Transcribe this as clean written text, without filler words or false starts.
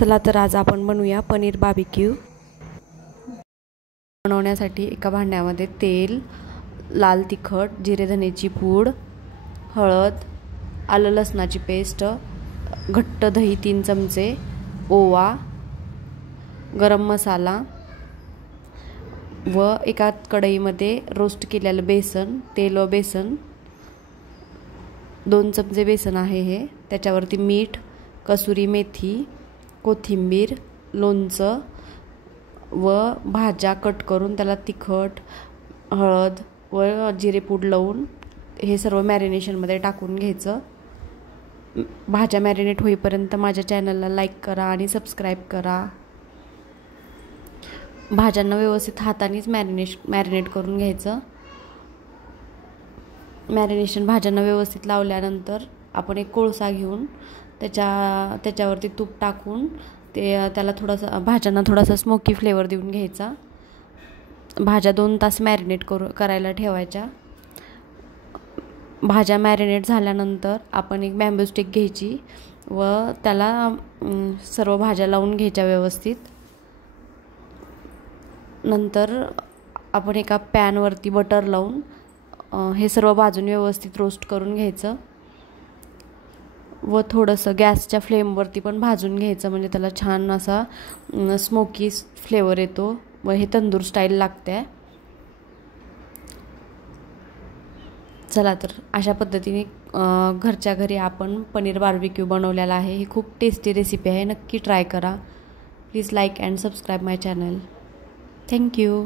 चला तर आज आपण बनवूया पनीर बार्बिक्यू। बनवण्यासाठी एका भांड्यामध्ये तेल, लाल तिखट, जिरे धनेची पूड, हळद, आलं लसणाची पेस्ट, घट्ट दही 3 चमचे, ओवा, गरम मसाला व एका कढईमध्ये रोस्ट केलेलं बेसन, तेल व बेसन 2 चमचे बेसन आहे हे, त्याच्यावरती मीठ, कसुरी मेथी, कोथिंबीर, लोणचं व भाज्या कट करून त्याला तिखट, हळद व जिरेपूड लावून हे सर्व मॅरिनेशनमध्ये टाकून घ्यायचं। भाज्या मॅरिनेट होईपर्यंत माझ्या चॅनलला लाईक करा आणि सबस्क्राईब करा। भाज्यांना व्यवस्थित हातानेच मॅरिनेट करून घ्यायचं। मॅरिनेशन भाज्यांना व्यवस्थित लावल्यानंतर आपण एक कोळसा घेऊन त्याच्यावरती तूप टाकून त्याला भाज्यांना थोडासा स्मोकी फ्लेवर देऊन घ्यायचा। भाज्या 2 तास मॅरिनेट करायला ठेवायच्या। भाज्या मॅरिनेट झाल्यानंतर आपण एक बॅम्बू स्टिक घ्यायची व त्याला सर्व भाज्या लावून घ्यायच्या व्यवस्थित। नंतर आपण एका पॅनवरती बटर लावून हे सर्व बाजूने व्यवस्थित रोस्ट करून घ्यायचं व थोडंसं गॅसच्या फ्लेमवरती पण भाजून घ्यायचं, म्हणजे त्याला छान असा स्मोकी फ्लेवर येतो व हे तंदूर स्टाईल लागते। चला तर अशा पद्धतीने घरच्या घरी आपण पनीर बार्बिक्यू बनवलेला आहे। ही खूप टेस्टी रेसिपी आहे, नक्की ट्राय करा। Please like and subscribe my channel. Thank you.